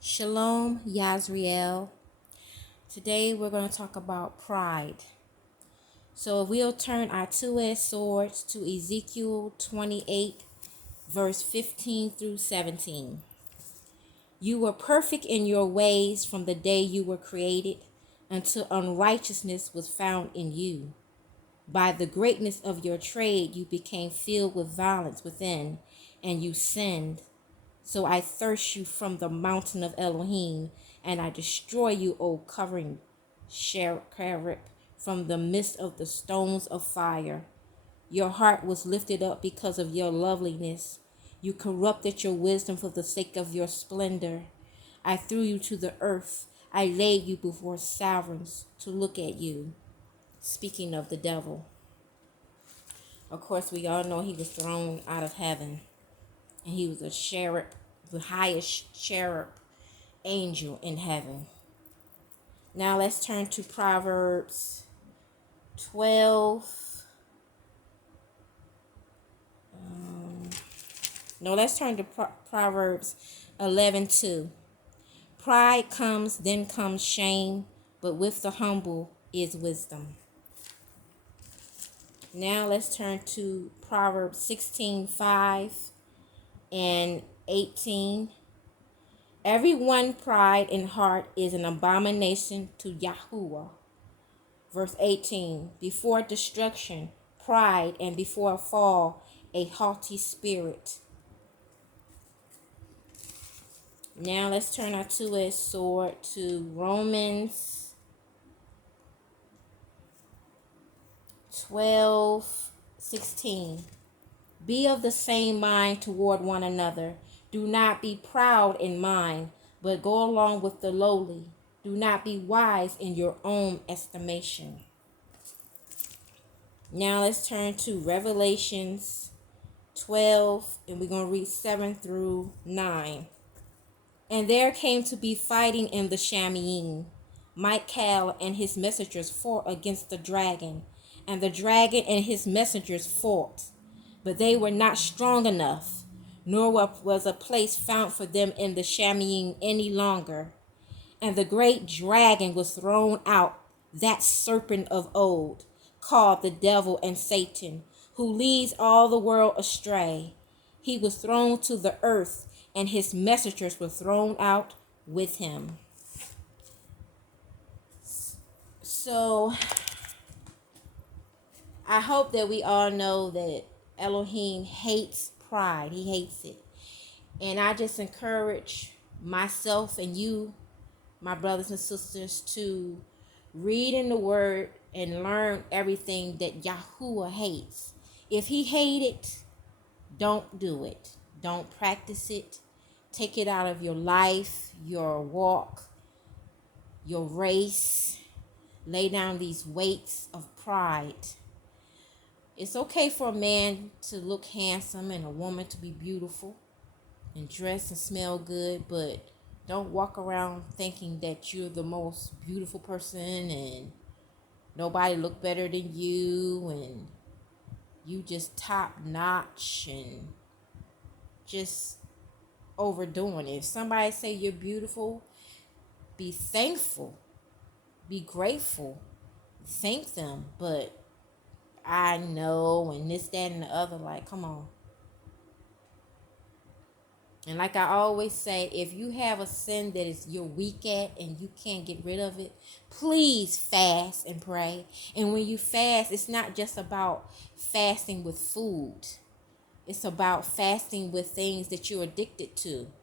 Shalom, Yazriel. Today we're going to talk about pride. So if we'll turn our two-edged swords to Ezekiel 28, verse 15 through 17. You were perfect in your ways from the day you were created until unrighteousness was found in you. By the greatness of your trade you became filled with violence within, and you sinned. So I thirst you from the mountain of Elohim, and I destroy you, O covering Cherub, from the midst of the stones of fire. Your heart was lifted up because of your loveliness. You corrupted your wisdom for the sake of your splendor. I threw you to the earth. I laid you before sovereigns to look at you. Speaking of the devil. Of course, we all know he was thrown out of heaven. And he was a cherub, the highest cherub angel in heaven. Now let's turn to Proverbs 12. Let's turn to Proverbs 11:2. Pride comes, then comes shame, but with the humble is wisdom. Now let's turn to Proverbs 16:5 and 18. Everyone pride in heart is an abomination to Yahuwah. Verse 18. Before destruction, pride, and before a fall, a haughty spirit. Now let's turn our two-edged sword to Romans 12:16. Be of the same mind toward one another. Do not be proud in mind, but go along with the lowly. Do not be wise in your own estimation. Now let's turn to Revelations 12, and we're going to read 7 through 9. And there came to be fighting in the Shamayim. Michael and his messengers fought against the dragon, and the dragon and his messengers fought. But they were not strong enough, nor was a place found for them in the Shamayim any longer. And the great dragon was thrown out, that serpent of old, called the devil and Satan, who leads all the world astray. He was thrown to the earth, and his messengers were thrown out with him. So, I hope that we all know that Elohim hates pride. He hates it. And I just encourage myself and you, my brothers and sisters, to read in the word and learn everything that Yahuwah hates. If he hates it, don't do it. Don't practice it. Take it out of your life, your walk, your race. Lay down these weights of pride. It's okay for a man to look handsome and a woman to be beautiful and dress and smell good, but don't walk around thinking that you're the most beautiful person and nobody look better than you and you just top notch and just overdoing it. If somebody say you're beautiful, be thankful, be grateful, thank them, but I know and this, that, and the other, like, come on. And like I always say, if you have a sin that is you're weak at and you can't get rid of it, please fast and pray. And when you fast, it's not just about fasting with food. It's about fasting with things that you're addicted to.